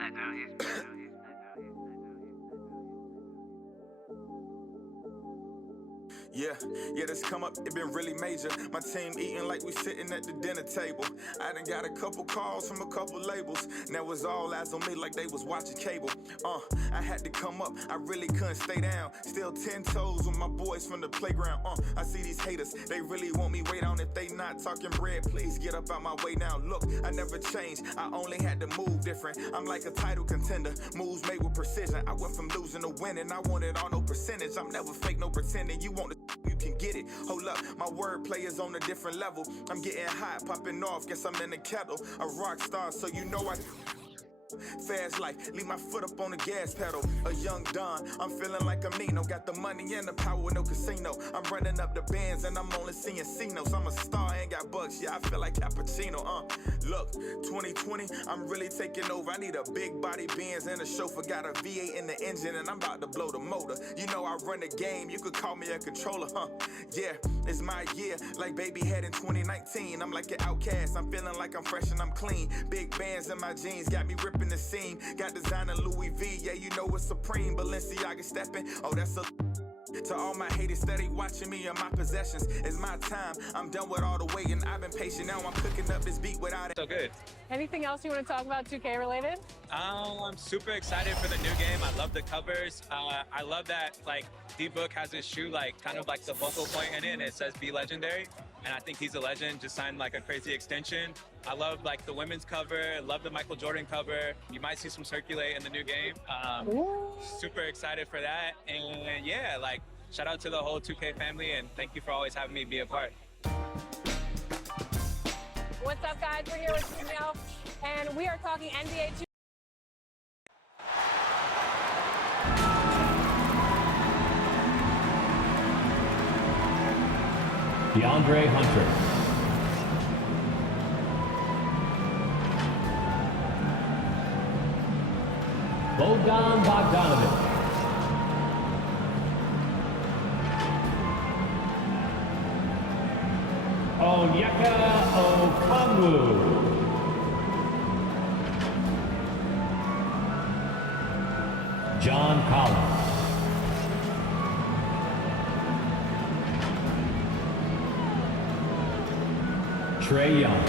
I know he's Yeah, this come up, it been really major. My team eating like we sitting at the dinner table. I done got a couple calls from a couple labels. Now it's all eyes on me like they was watching cable. I had to come up, I really couldn't stay down. Still 10 toes with my boys from the playground. I see these haters, they really want me way down. If they not talking bread, please get up out my way now. Look, I never changed, I only had to move different. I'm like a title contender, moves made with precision. I went from losing to winning, I wanted all no percentage. I'm never fake, no pretending. You want to, you can get it. Hold up, my wordplay is on a different level. I'm getting hot, popping off, guess I'm in the kettle. A rock star, so you know I fast life, leave my foot up on the gas pedal. A young Don, I'm feeling like I'm Nino. Got the money and the power, no casino. I'm running up the bands and I'm only seeing C-notes. I'm a star, ain't got bucks, yeah, I feel like Cappuccino. Look, 2020, I'm really taking over. I need a big body Benz and a chauffeur. Got a V8 in the engine and I'm about to blow the motor. You know I run the game, you could call me a controller, Yeah, it's my year, like baby had in 2019. I'm like an outcast, I'm feeling like I'm fresh and I'm clean. Big bands in my jeans, got me ripping the seam. Got designer Louis V, yeah, you know it's supreme. Balenciaga stepping, oh, that's a... To all my haters steady watching me and my possessions, it's my time. I'm done with all the waiting, I've been patient. Now I'm cooking up this beat without it. So good. Anything else you want to talk about 2K related? I'm super excited for the new game. I love the covers. I love that like D-Book has his shoe like kind of like the focal point in it, and it says "Be Legendary." And I think he's a legend. Just signed like a crazy extension. I love like the women's cover. Love the Michael Jordan cover. You might see some circulate in the new game. Super excited for that. And yeah, like shout out to the whole 2K family, and thank you for always having me be a part. What's up, guys? We're here with Danielle, and we are talking NBA 2K. DeAndre Hunter. Bogdan Bogdanovic. Onyeka Okongwu. John Collins. Trae Young.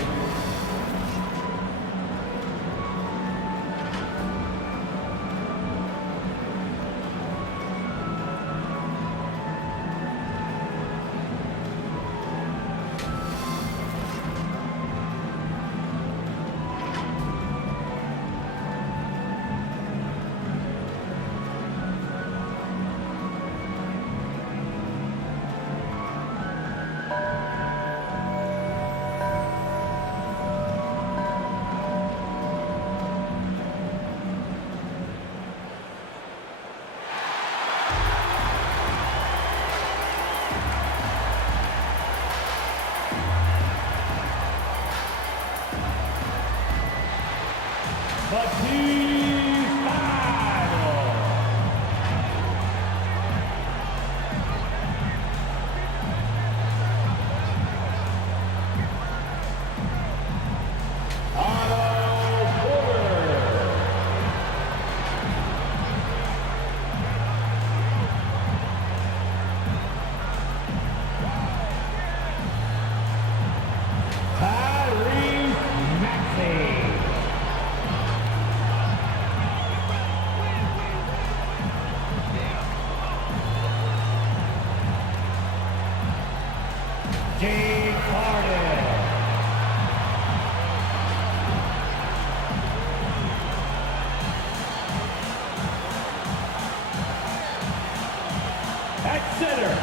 At center,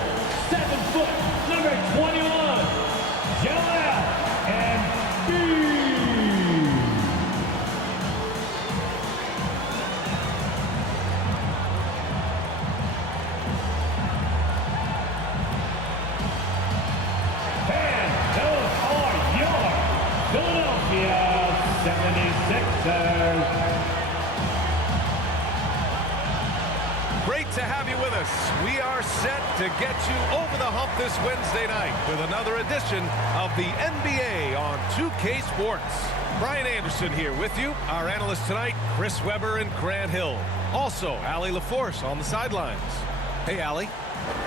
7 foot, number 21, Joel Embiid. And those are your Philadelphia 76ers. Great to have you with us. We are set to get you over the hump this Wednesday night with another edition of the NBA on 2K Sports. Brian Anderson here with you. Our analysts tonight, Chris Webber and Grant Hill. Also, Allie LaForce on the sidelines. Hey, Allie.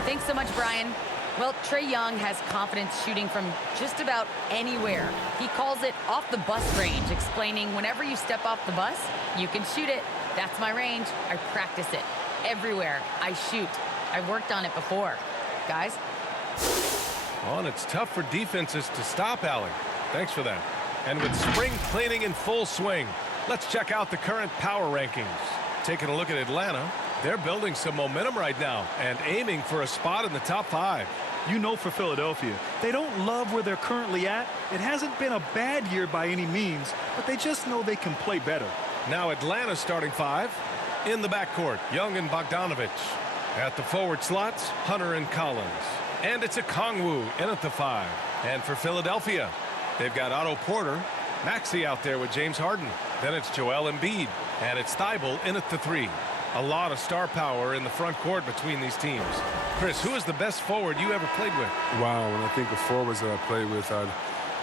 Thanks so much, Brian. Well, Trae Young has confidence shooting from just about anywhere. He calls it off the bus range, explaining whenever you step off the bus, you can shoot it. That's my range. I practice it. Everywhere I shoot. I've worked on it before. Guys? Well, and it's tough for defenses to stop Allie. Thanks for that. And with spring cleaning in full swing, let's check out the current power rankings. Taking a look at Atlanta, they're building some momentum right now and aiming for a spot in the top 5. You know, for Philadelphia, they don't love where they're currently at. It hasn't been a bad year by any means, but they just know they can play better. Now Atlanta's starting 5. In the backcourt, Young and Bogdanovich. At the forward slots, Hunter and Collins. And it's a Kongwu in at the 5. And for Philadelphia, they've got Otto Porter, Maxey out there with James Harden. Then it's Joel Embiid, and it's Thibault in at the 3. A lot of star power in the front court between these teams. Chris, who is the best forward you ever played with? Wow, when I think of forwards that I played with, I'd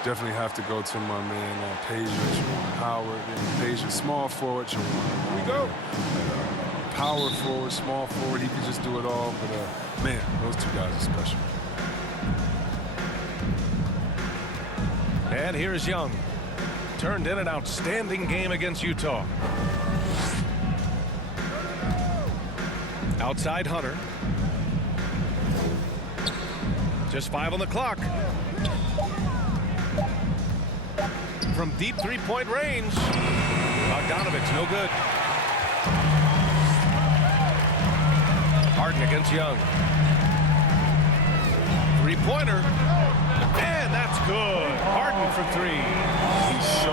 definitely have to go to my man Page Juwan Howard. And Page, small forward, Juwan. Here we go. Power forward, small forward, he could just do it all. But, man, those two guys are special. And here's Young. Turned in an outstanding game against Utah. Outside Hunter. Just 5 on the clock. From deep three-point range. Bogdanovich, no good. Harden against Young. Three-pointer. And that's good. Harden for 3. He's so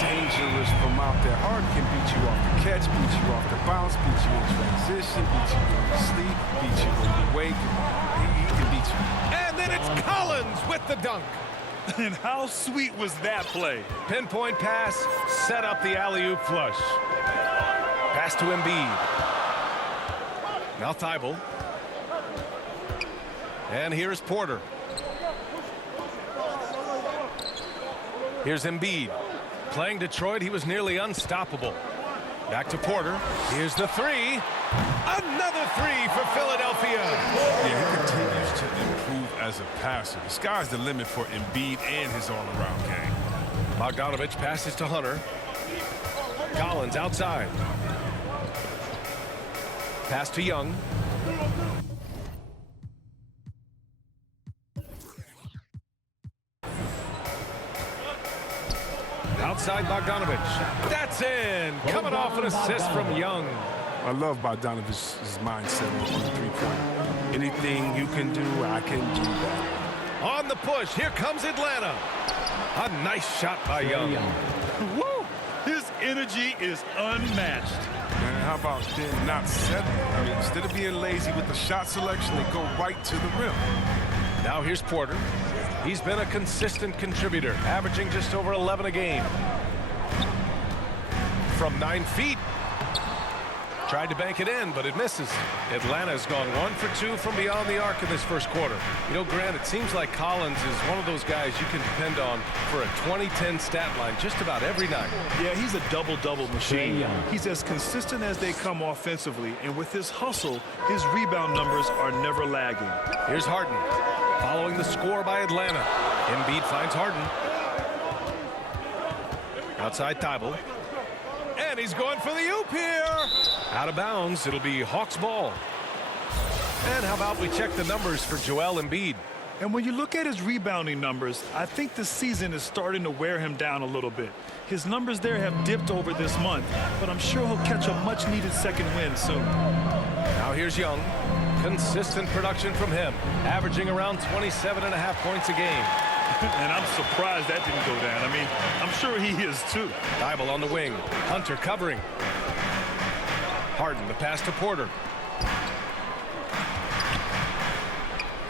dangerous from out there. Harden can beat you off the catch, beat you off the bounce, beat you in transition, beat you when you sleep, beat you when you wake. He can beat you. And then it's Collins with the dunk. And how sweet was that play? Pinpoint pass, set up the alley-oop flush. Pass to Embiid. Now Thibault. And here's Porter. Here's Embiid. Playing Detroit, he was nearly unstoppable. Back to Porter. Here's the 3. Another 3 for Philadelphia. Yeah, he continues to improve as a passer. The sky's the limit for Embiid and his all-around game. Bogdanovich passes to Hunter. Collins outside. Pass to Young. Outside Bogdanovich. That's in. Coming off an assist from Young. I love Bogdanovich's mindset on the three-pointer. Anything you can do, I can do that. On the push, here comes Atlanta. A nice shot by Young. Woo! His energy is unmatched. And how about then not settling? I mean, instead of being lazy with the shot selection, they go right to the rim. Now here's Porter. He's been a consistent contributor, averaging just over 11 a game. From 9 feet. Tried to bank it in, but it misses. Atlanta's gone 1 for 2 from beyond the arc in this first quarter. You know, Grant, it seems like Collins is one of those guys you can depend on for a 20-10 stat line just about every night. Yeah, he's a double-double machine. He's as consistent as they come offensively, and with his hustle, his rebound numbers are never lagging. Here's Harden. Following the score by Atlanta. Embiid finds Harden. Outside Thibault. And he's going for the oop here. Out of bounds. It'll be Hawks ball. And how about we check the numbers for Joel Embiid? And when you look at his rebounding numbers, I think the season is starting to wear him down a little bit. His numbers there have dipped over this month, but I'm sure he'll catch a much-needed second win soon. Now here's Young. Consistent production from him, averaging around 27.5 points a game. And I'm surprised that didn't go down. I mean, I'm sure he is too. Thibault on the wing. Hunter covering. Harden, the pass to Porter.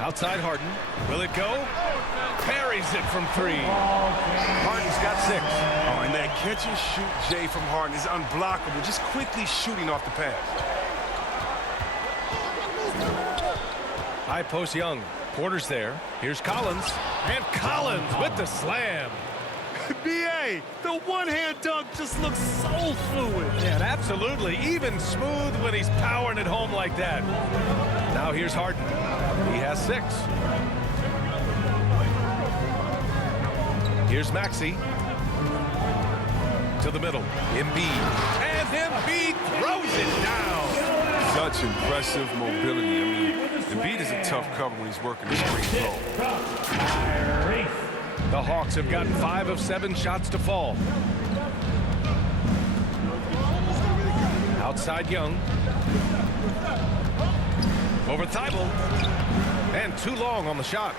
Outside Harden. Will it go? Buries it from 3. Harden's got 6. Oh, and that catch and shoot, Jay, from Harden is unblockable. Just quickly shooting off the pass. High post Young. Porter's there. Here's Collins. And Collins with the slam. B.A., the one-hand dunk just looks so fluid. Yeah, absolutely. Even smooth when he's powering it home like that. Now here's Harden. He has 6. Here's Maxey. To the middle. Embiid. And Embiid throws it down. Such impressive mobility. I mean, Embiid is a tough cover when he's working the screen low. The Hawks have gotten 5 of 7 shots to fall. Outside Young. Over Thibault. And too long on the shot.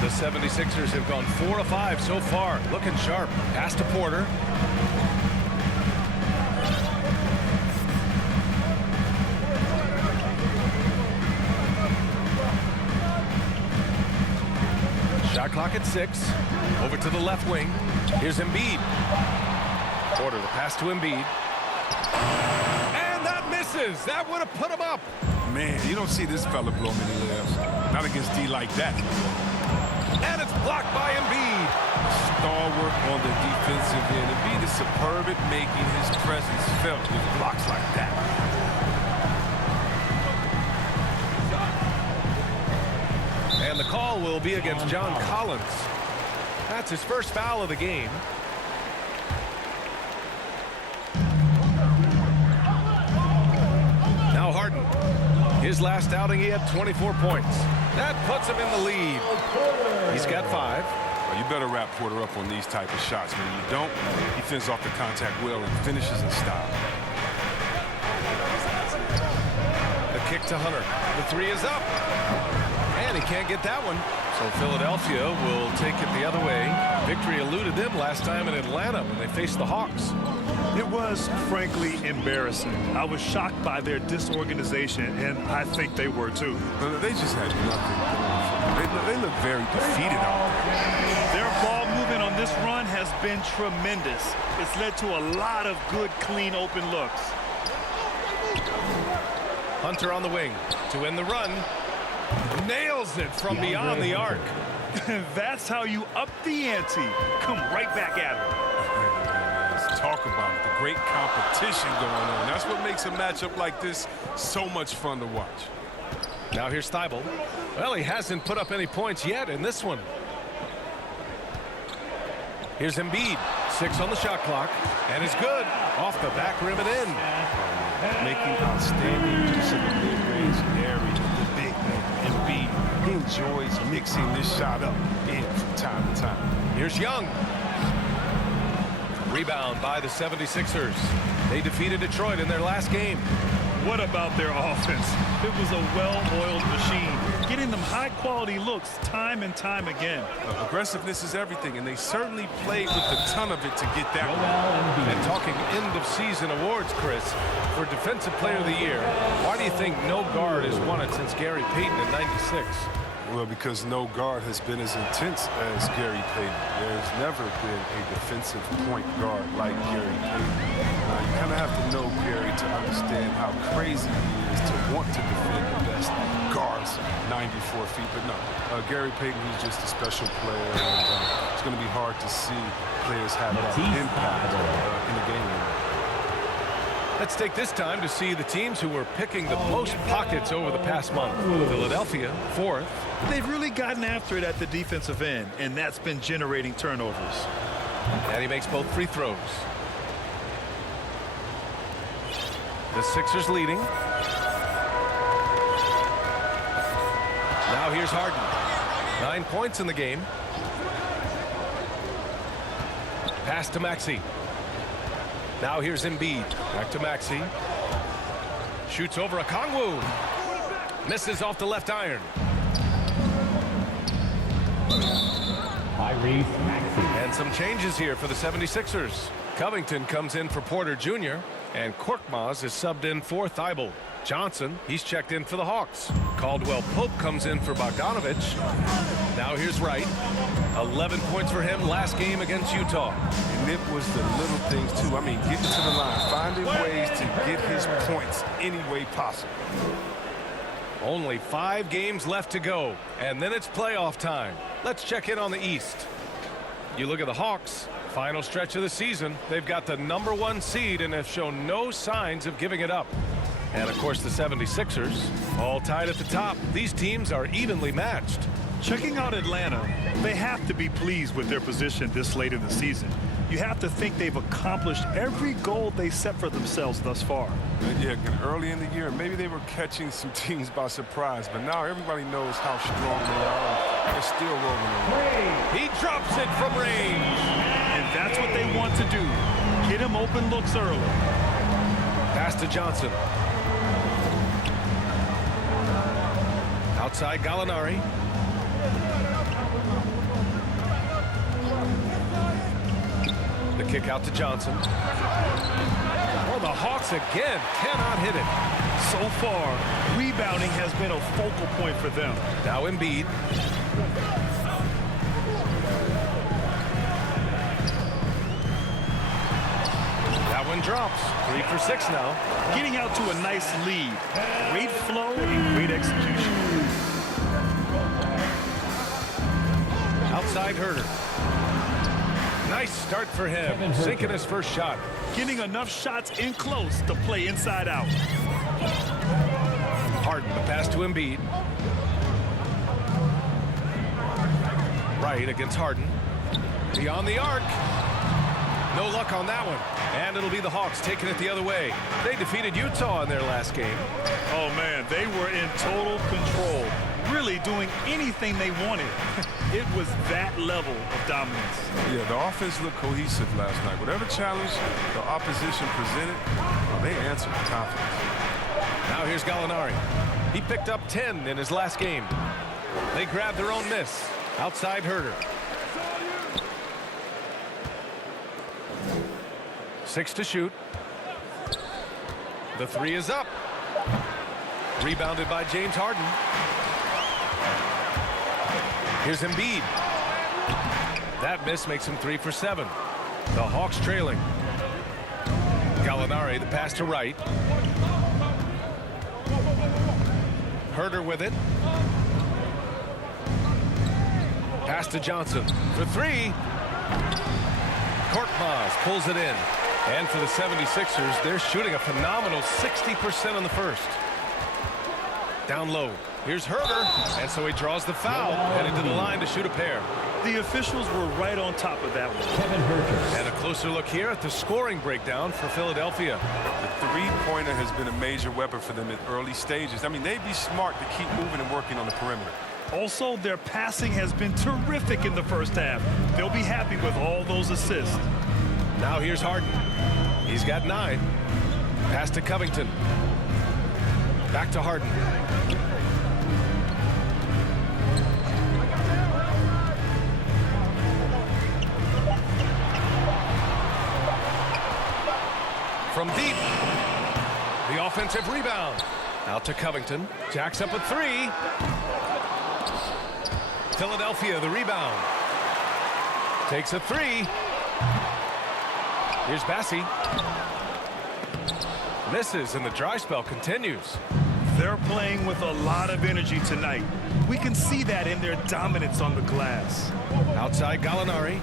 The 76ers have gone 4 of 5 so far. Looking sharp. Pass to Porter. Shot clock at 6. Over to the left wing. Here's Embiid. Porter, the pass to Embiid. And that misses. That would have put him up. Man, you don't see this fella blow many layups. Not against D like that. And it's blocked by Embiid. Stalwart on the defensive end. Embiid is superb at making his presence felt with blocks like that. And the call will be against John Collins. That's his first foul of the game. Now Harden. His last outing, he had 24 points. That puts him in the lead. He's got 5. Well, you better wrap Porter up on these type of shots. When you don't, he fends off the contact well and finishes in style. The kick to Hunter. The 3 is up. And he can't get that one. So Philadelphia will take it the other way. Victory eluded them last time in Atlanta when they faced the Hawks. It was, frankly, embarrassing. I was shocked by their disorganization, and I think they were too. They just had nothing going for them. They look very defeated out there. Their ball movement on this run has been tremendous. It's led to a lot of good, clean, open looks. Hunter on the wing to end the run. Nails it from beyond the arc. That's how you up the ante. Come right back at him. Let's talk about it. The great competition going on. That's what makes a matchup like this so much fun to watch. Now here's Thibault. Well, he hasn't put up any points yet in this one. Here's Embiid. 6 on the shot clock. And it's good. Off the back rim and in. Making outstanding use of the mid-range area. The big man, Embiid, he enjoys mixing this shot up in from time to time. Here's Young. Rebound by the 76ers. They defeated Detroit in their last game. What about their offense? It was a well-oiled machine, getting them high-quality looks time and time again. Aggressiveness is everything, and they certainly played with a ton of it to get that one. And talking end-of-season awards, Chris, for Defensive Player of the Year, why do you think no guard has won it since Gary Payton in '96? Well, because no guard has been as intense as Gary Payton. There's never been a defensive point guard like Gary Payton. You kind of have to know Gary to understand how crazy he is to want to defend the best guards 94 feet. But no, Gary Payton, he's just a special player. And, it's going to be hard to see players have that impact in the game. Let's take this time to see the teams who were picking the most pockets over the past month. Philadelphia, 4th. They've really gotten after it at the defensive end, and that's been generating turnovers. And he makes both free throws. The Sixers leading. Now here's Harden. 9 points in the game. Pass to Maxey. Now here's Embiid. Back to Maxey. Shoots over Okongwu. Misses off the left iron. And some changes here for the 76ers. Covington comes in for Porter Jr. And Korkmaz is subbed in for Thibault. Johnson, he's checked in for the Hawks. Caldwell Pope comes in for Bogdanovich. Now here's Wright. 11 points for him last game against Utah. And it was the little things, too. I mean, getting to the line, finding ways to get his points any way possible. Only 5 games left to go, and then it's playoff time. Let's check in on the East. You look at the Hawks, Final stretch of the season. They've got the #1 seed and have shown no signs of giving it up. And, of course, the 76ers, all tied at the top. These teams are evenly matched. Checking out Atlanta, they have to be pleased with their position this late in the season. You have to think they've accomplished every goal they set for themselves thus far. Yeah, early in the year, maybe they were catching some teams by surprise, but now everybody knows how strong they are. They're still rolling around. He drops it from range. And that's what they want to do. Get him open looks early. Pass to Johnson. Outside Gallinari. The kick out to Johnson. Oh, the Hawks again cannot hit it. So far, rebounding has been a focal point for them. Now Embiid. That one drops. 3 for 6 now. Getting out to a nice lead. Great flow and great execution. Outside Herter. Nice start for him. Sinking his first shot. Getting enough shots in close to play inside out. Harden, the pass to Embiid. Right against Harden. Beyond the arc. No luck on that one. And it'll be the Hawks taking it the other way. They defeated Utah in their last game. Oh, man, they were in total control. Really doing anything they wanted. It was that level of dominance. Yeah, the offense looked cohesive last night. Whatever challenge the opposition presented, they answered with confidence. Now here's Gallinari. He picked up 10 in his last game. They grabbed their own miss. Outside Herter. 6 to shoot. The 3 is up. Rebounded by James Harden. Here's Embiid. That miss makes him 3 for 7. The Hawks trailing. Gallinari, the pass to Wright. Herter with it. Pass to Johnson for 3. Korkmaz pulls it in. And for the 76ers, they're shooting a phenomenal 60% on the first. Down low. Here's Herter, and so he draws the foul, headed to the line to shoot a pair. The officials were right on top of that one. And a closer look here at the scoring breakdown for Philadelphia. The three-pointer has been a major weapon for them in early stages. I mean, they'd be smart to keep moving and working on the perimeter. Also, their passing has been terrific in the first half. They'll be happy with all those assists. Now here's Harden. He's got 9. Pass to Covington. Back to Harden. From deep. The offensive rebound. Out to Covington. Jacks up a 3. Philadelphia, the rebound. Takes a 3. Here's Bassi. Misses, and the dry spell continues. They're playing with a lot of energy tonight. We can see that in their dominance on the glass. Outside Gallinari.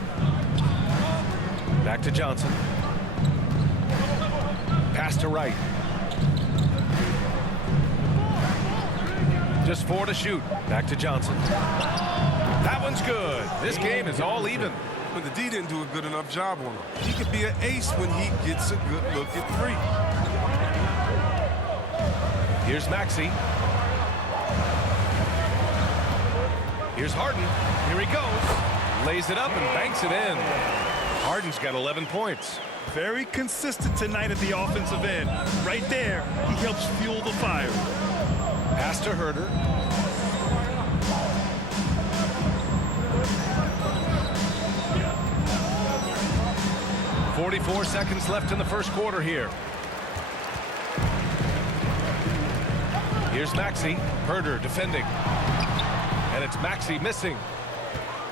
Back to Johnson. Pass to Wright. Just 4 to shoot. Back to Johnson. That one's good. This game is all even. But the D didn't do a good enough job on him. He could be an ace when he gets a good look at 3. Here's Maxey. Here's Harden. Here he goes. Lays it up and banks it in. Harden's got 11 points. Very consistent tonight at the offensive end. Right there, he helps fuel the fire. Pass to Herter. .44 seconds left in the first quarter here. Here's Maxey. Herter defending. And it's Maxey missing.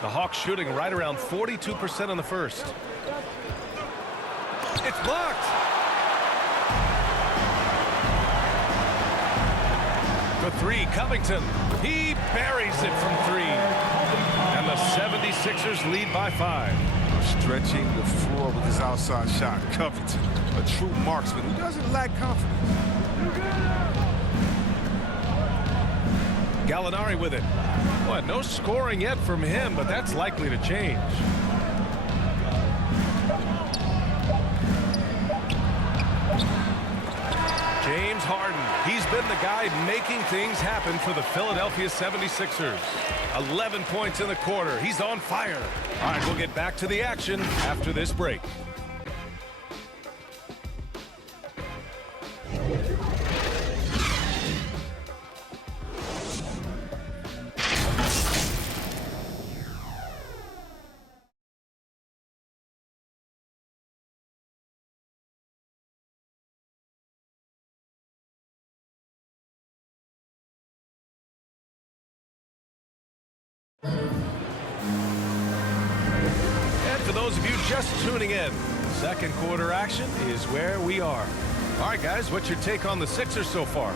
The Hawks shooting right around 42% on the first. It's blocked. For 3, Covington. He buries it from 3. And the 76ers lead by 5. stretching the floor with his outside shot. Covington, a true marksman who doesn't lack confidence. Gallinari with it. What? No scoring yet from him, but that's likely to change. James Harden. He's been the guy making things happen for the Philadelphia 76ers. 11 points in the quarter. He's on fire. All right, we'll get back to the action after this break. And for those of you just tuning in, second quarter action is where we are. All right, guys, what's your take on the Sixers so far?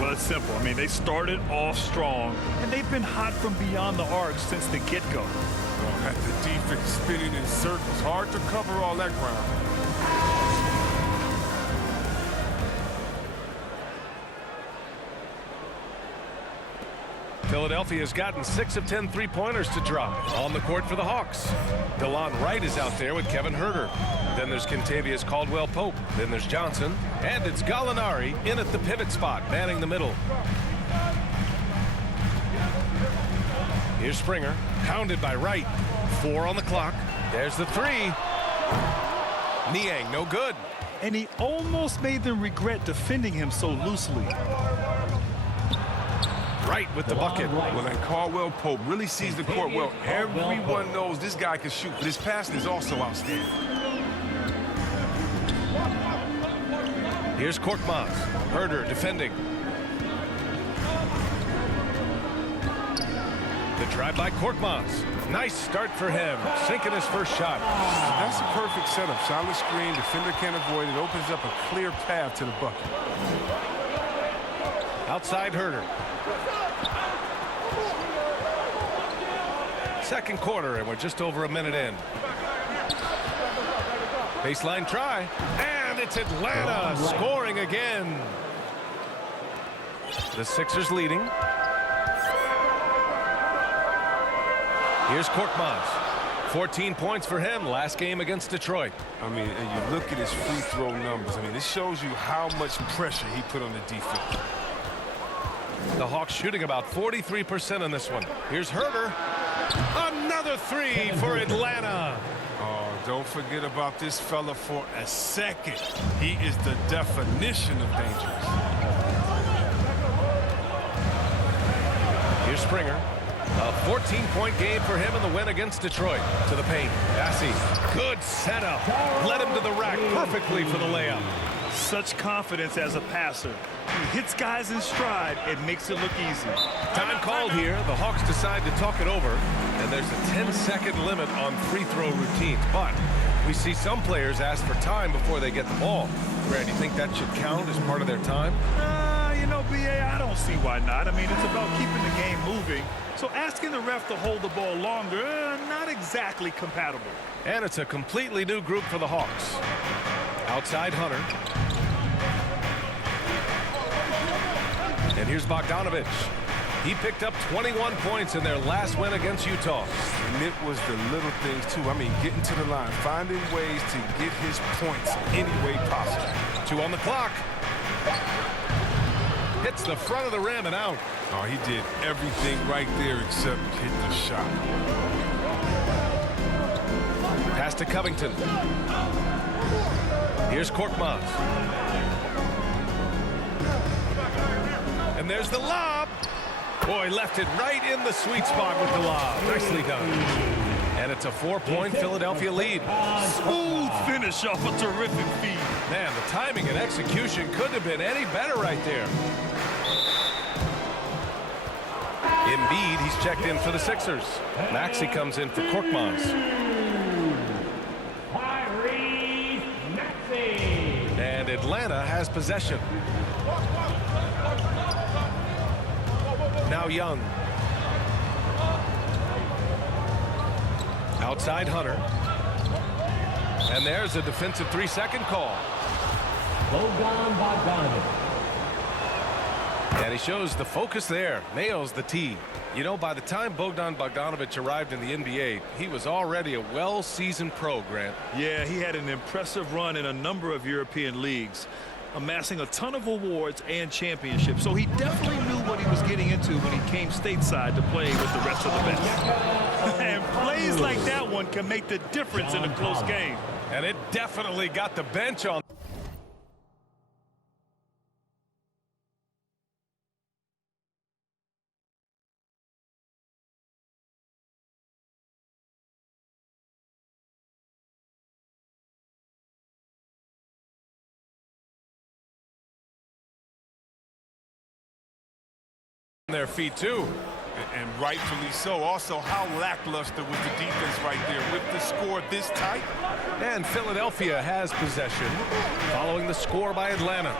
Well, it's simple. I mean, they started off strong, and they've been hot from beyond the arc since the get-go. Oh, got the defense spinning in circles. Hard to cover all that ground. Philadelphia has gotten 6 of 10 three-pointers to drop. On the court for the Hawks, DeLon Wright is out there with Kevin Huerter. Then there's Kentavious Caldwell-Pope. Then there's Johnson. And it's Gallinari in at the pivot spot, manning the middle. Here's Springer, pounded by Wright. 4 on the clock. There's the 3. Niang, no good. And he almost made them regret defending him so loosely. Wright with the bucket. Well, and Caldwell Pope really sees the court well. Everyone knows this guy can shoot, but his passing is also outstanding. Here's Korkmaz. Huerter defending. The drive by Korkmaz. Nice start for him. Sinking his first shot. That's a perfect setup. Solid screen. Defender can't avoid it. Opens up a clear path to the bucket. Outside Huerter. Second quarter, and we're just over a minute in. Baseline try. And it's Atlanta scoring again. The Sixers leading. Here's Korkmaz. 14 points for him last game against Detroit. I mean, and you look at his free throw numbers. I mean, this shows you how much pressure he put on the defense. The Hawks shooting about 43% in this one. Here's Huerter. Another 3 for Atlanta. Oh, don't forget about this fella for a second. He is the definition of dangerous. Here's Springer. A 14-point game for him in the win against Detroit. To the paint. Bassey. Good setup. Led him to the rack perfectly for the layup. Such confidence as a passer. He hits guys in stride. It makes it look easy. Time called here. The Hawks decide to talk it over. And there's a 10-second limit on free throw routines. But we see some players ask for time before they get the ball. Brad, do you think that should count as part of their time? You know, B.A., I don't see why not. I mean, it's about keeping the game moving. So asking the ref to hold the ball longer, not exactly compatible. And it's a completely new group for the Hawks. Outside Hunter. And here's Bogdanovich. He picked up 21 points in their last win against Utah. And it was the little things, too. I mean, getting to the line, finding ways to get his points any way possible. 2 on the clock. Hits the front of the rim and out. Oh, he did everything right there except hit the shot. Pass to Covington. Here's Korkmaz. And there's the lob. Boy, left it right in the sweet spot with the lob. Nicely done. And it's a 4-point Philadelphia lead. Smooth finish off a terrific feed. Man, the timing and execution couldn't have been any better right there. Embiid, he's checked in for the Sixers. Maxey comes in for Korkmaz. And Atlanta has possession. Now Young. Outside Hunter. And there's a defensive 3-second call. Bogdan Bogdanovic. And he shows the focus there. Nails the tee. You know, by the time Bogdan Bogdanovic arrived in the NBA, he was already a well-seasoned pro, Grant. Yeah, he had an impressive run in a number of European leagues, amassing a ton of awards and championships. So he definitely knew what he was getting into when he came stateside to play with the rest of the best. And plays like that one can make the difference in a close game. And it definitely got the bench on. Their feet too. And rightfully so. Also, how lackluster was the defense right there with the score this tight? And Philadelphia has possession following the score by Atlanta.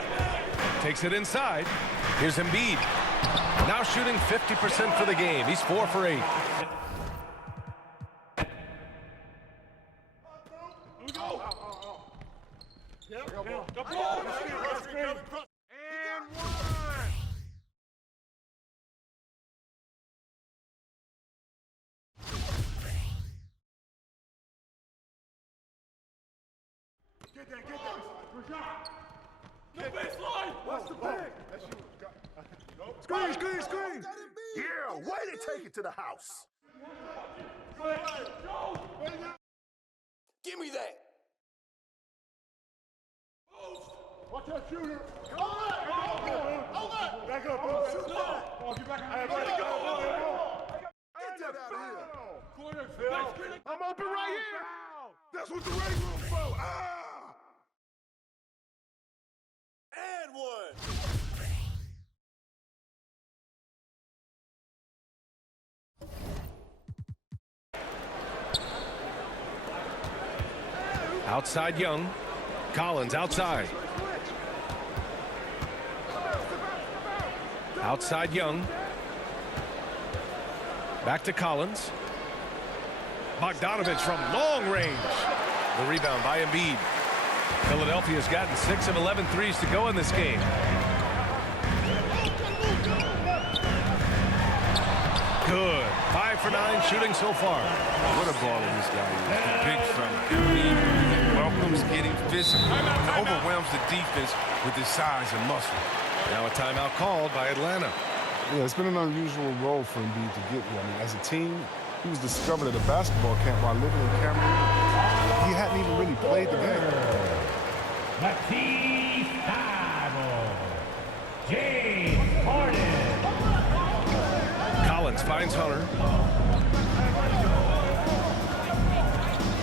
Takes it inside. Here's Embiid. Now shooting 50% for the game. He's 4 for 8. Get that. No baseline. What's the pick? Screen. Yeah, way to take it to the house. Give me that. Watch that shooter. Back up, bro. Shoot that. Get back out of here. I'm open right here. That's what the weight room for. And one. Outside Young. Collins outside. Outside Young. Back to Collins. Bogdanovic from long range. The rebound by Embiid. Philadelphia's gotten 6 of 11 threes to go in this game. Good. 5 for 9 shooting so far. What a baller this guy is. The big fella. He welcomes getting physical. And overwhelms the defense with his size and muscle. Now a timeout called by Atlanta. Yeah, it's been an unusual role for Embiid to get here. I mean, as a team, he was discovered at a basketball camp while living in Cameroon. He hadn't even really played the game. Matisse Thybulle. James Harden. Collins finds Hunter.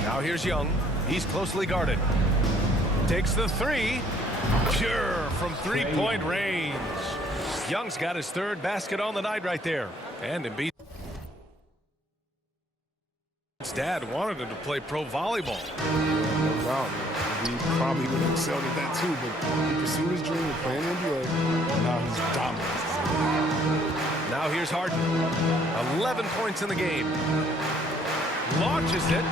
Now here's Young. He's closely guarded. Takes the three. Sure, from three-point range. Young's got his third basket on the night right there. And Embiid. His dad wanted him to play pro volleyball. Wow, he probably would have excelled at that too, but he pursued his dream of playing in the NBA. Now he's dominant. Now here's Harden. 11 points in the game. Launches it.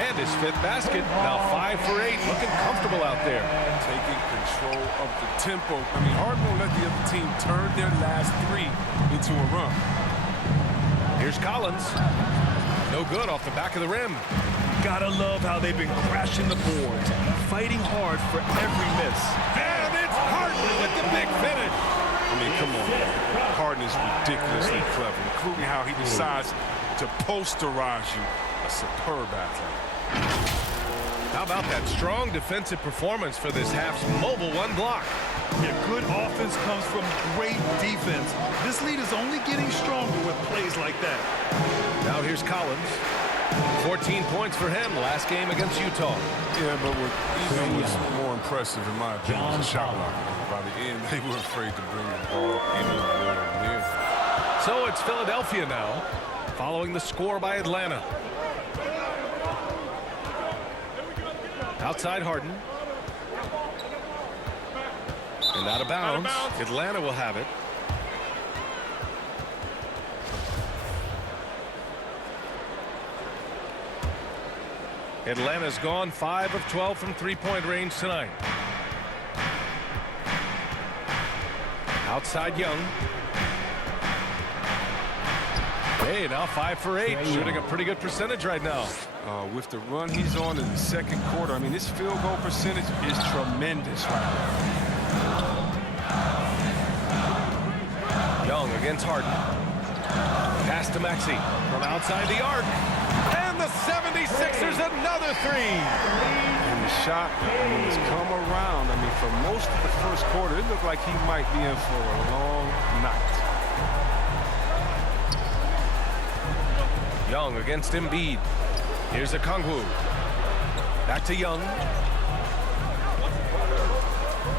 And his fifth basket. Now 5 for 8. Looking comfortable out there. Taking control of the tempo. I mean, Harden won't let the other team turn their last three into a run. Here's Collins. No good off the back of the rim. Gotta love how they've been crashing the boards, fighting hard for every miss. And it's Harden with the big finish. I mean, come on. Harden is ridiculously clever, including how he decides to posterize you. A superb athlete. How about that strong defensive performance for this half's mobile one block? Yeah, good offense comes from great defense. This lead is only getting stronger with plays like that. Now here's Collins. 14 points for him last game against Utah. Yeah, but what even was more impressive, in my opinion, was the shot blocker. By the end, they were afraid to bring the ball anywhere near. So it's Philadelphia now, following the score by Atlanta. Outside Harden. And out of bounds. Atlanta will have it. Atlanta's gone 5 of 12 from three-point range tonight. Outside Young. Hey, now 5 for 8, shooting a pretty good percentage right now. With the run he's on in the second quarter, I mean, his field goal percentage is tremendous right now. Young against Harden. Pass to Maxey from outside the arc. And the 76ers another three. And the shot, I mean, has come around. I mean, for most of the first quarter, it looked like he might be in for a long night. Young against Embiid. Here's Okongwu. Back to Young.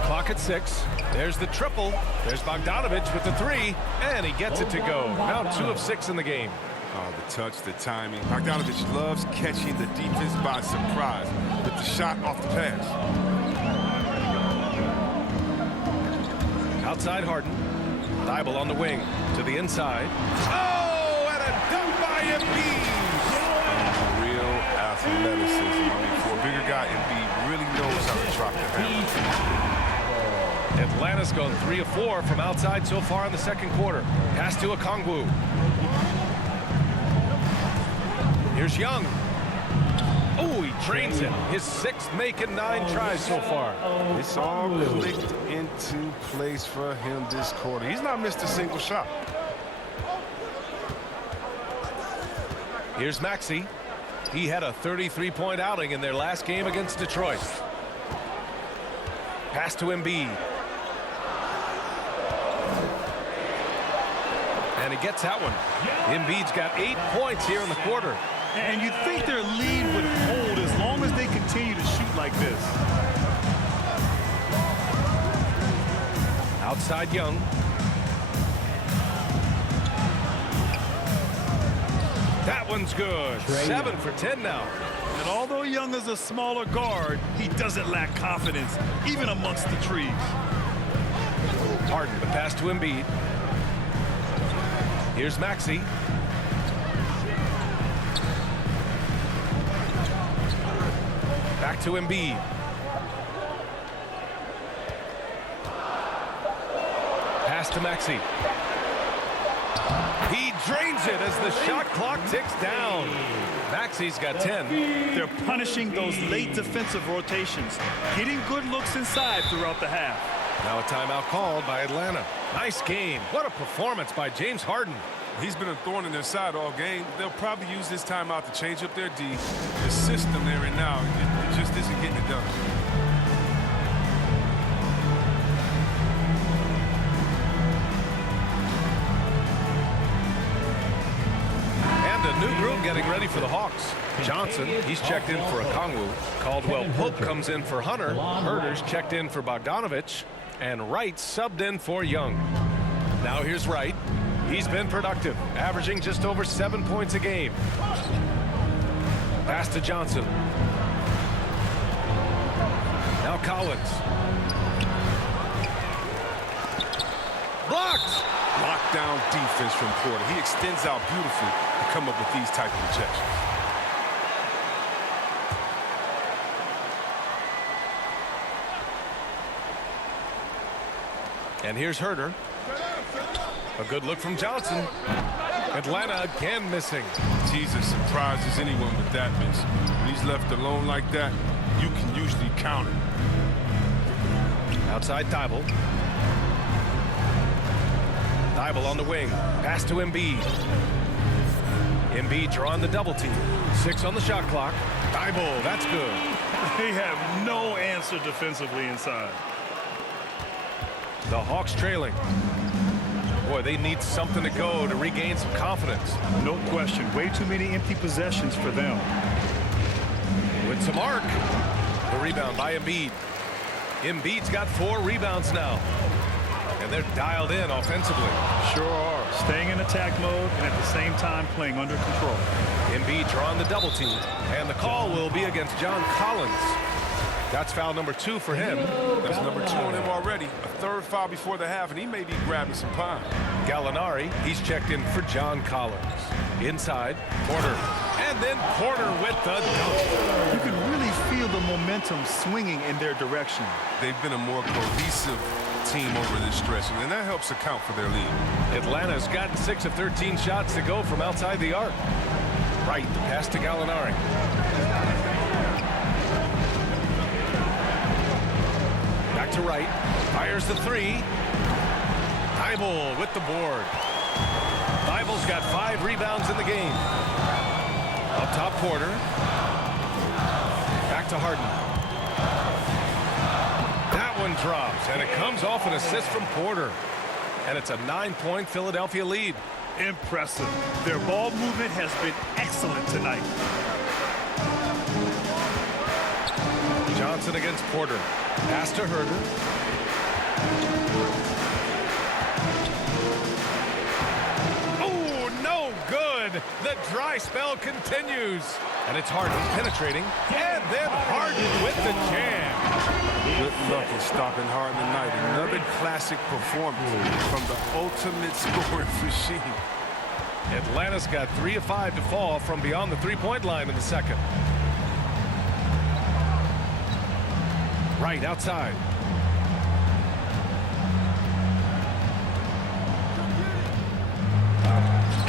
Clock at 6. There's the triple. There's Bogdanović with the 3, and he gets it to go. Now 2 of 6 in the game. Oh, the touch, the timing. Bogdanović loves catching the defense by surprise with the shot off the pass. Outside Harden. Thibault on the wing to the inside. Oh, and a dunk by Embiid. Real athleticism. I mean, for a bigger guy, Embiid really knows how to drop the hammer. Atlanta's gone 3 of 4 from outside so far in the second quarter. Pass to Okongwu. Here's Young. Oh, he drains it. His 6th make and 9 tries so far. It's all clicked into place for him this quarter. He's not missed a single shot. Here's Maxey. He had a 33-point outing in their last game against Detroit. Pass to Embiid. And he gets that one. Embiid's got 8 points here in the quarter. And you'd think their lead would hold as long as they continue to shoot like this. Outside Young. That one's good. 7 for 10 now. And although Young is a smaller guard, he doesn't lack confidence, even amongst the trees. Harden, the pass to Embiid. Here's Maxey. Back to Embiid. Pass to Maxey. He drains it as the shot clock ticks down. Maxey's got 10. They're punishing those late defensive rotations, getting good looks inside throughout the half. Now a timeout called by Atlanta. Nice game. What a performance by James Harden. He's been a thorn in their side all game. They'll probably use this timeout to change up their D. The system they're in now, it just isn't getting it done. And a new group getting ready for the Hawks. Johnson, he's checked in for Okongwu. Caldwell-Pope comes in for Hunter. Herter's checked in for Bogdanović. And Wright subbed in for Young. Now here's Wright. He's been productive, averaging just over 7 points a game. Pass to Johnson. Now Collins. Blocked! Lockdown defense from Porter. He extends out beautifully to come up with these type of rejections. And here's Herter. A good look from Johnson. Atlanta again missing. Jesus surprises anyone with that miss. When he's left alone like that, you can usually count it. Outside Thibault. Thibault on the wing. Pass to Embiid. Embiid drawing the double team. 6 on the shot clock. Thibault, that's good. They have no answer defensively inside. The Hawks trailing. Boy, they need something to go to regain some confidence. No question. Way too many empty possessions for them. With some arc. The rebound by Embiid. Embiid's got 4 rebounds now. And they're dialed in offensively. Sure are. Staying in attack mode and at the same time playing under control. Embiid drawing the double team. And the call will be against John Collins. That's foul number 2 for him. That's number 2 on him already. A third foul before the half, and he may be grabbing some pine. Gallinari, he's checked in for John Collins. Inside, Porter. And then Porter with the dunk. You can really feel the momentum swinging in their direction. They've been a more cohesive team over this stretch, and that helps account for their lead. Atlanta's gotten 6 of 13 shots to go from outside the arc. Right, the pass to Gallinari. Back to Wright. Fires the 3. Thibault with the board. Thibault's got 5 rebounds in the game. Up top, Porter. Back to Harden. That one drops, and it comes off an assist from Porter. And it's a 9-point Philadelphia lead. Impressive. Their ball movement has been excellent tonight. Johnson against Porter. Pass to Herder. Oh, no good. The dry spell continues. And it's Harden penetrating. And then Harden with the jam. Good luck in stopping Harden tonight. Another classic performance from the ultimate scoring machine. Atlanta's got 3 of 5 to fall from beyond the three-point line in the second. Right outside.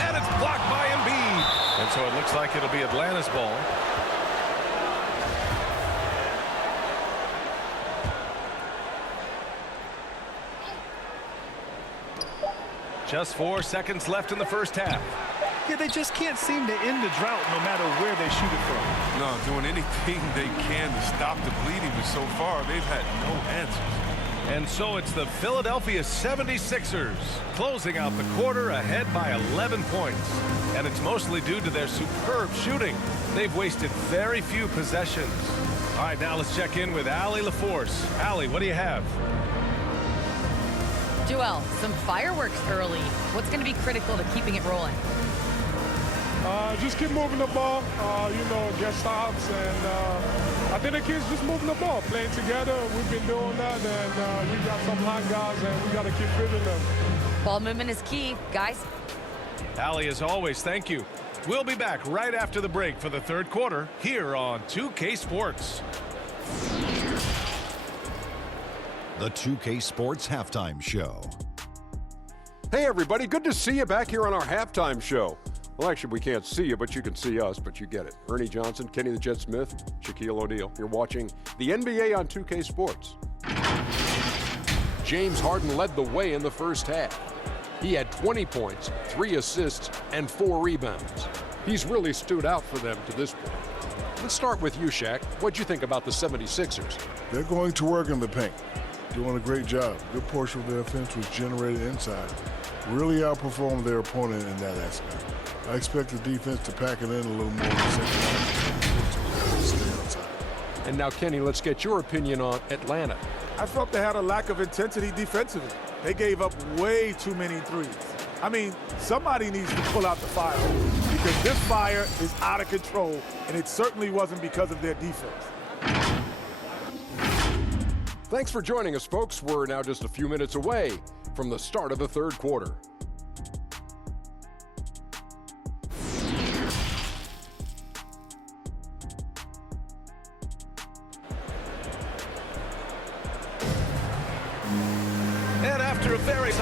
And it's blocked by Embiid. And so it looks like it'll be Atlanta's ball. Just 4 seconds left in the first half. Yeah, they just can't seem to end the drought no matter where they shoot it from. No, doing anything they can to stop the bleeding, but so far they've had no answers. And so it's the Philadelphia 76ers closing out the quarter ahead by 11 points. And it's mostly due to their superb shooting. They've wasted very few possessions. All right, now let's check in with Allie LaForce. Allie, what do you have? Joel, some fireworks early. What's going to be critical to keeping it rolling? Just keep moving the ball, get stops, and I think the kids just moving the ball, playing together. We've been doing that, and we got some hot guys, and we got to keep fitting them. Ball movement is key, guys. Allie, as always, thank you. We'll be back right after the break for the third quarter here on 2K Sports. The 2K Sports Halftime Show. Hey, everybody. Good to see you back here on our halftime show. Well, actually, we can't see you, but you can see us, but you get it. Ernie Johnson, Kenny the Jet Smith, Shaquille O'Neal. You're watching the NBA on 2K Sports. James Harden led the way in the first half. He had 20 points, 3 assists, and 4 rebounds. He's really stood out for them to this point. Let's start with you, Shaq. What'd you think about the 76ers? They're going to work in the paint. Doing a great job. Good portion of their offense was generated inside. Really outperformed their opponent in that aspect. I expect the defense to pack it in a little more in the second half. Stay outside. And now, Kenny, let's get your opinion on Atlanta. I felt they had a lack of intensity defensively. They gave up way too many threes. I mean, somebody needs to pull out the fire because this fire is out of control, and it certainly wasn't because of their defense. Thanks for joining us, folks. We're now just a few minutes away from the start of the third quarter. And after a very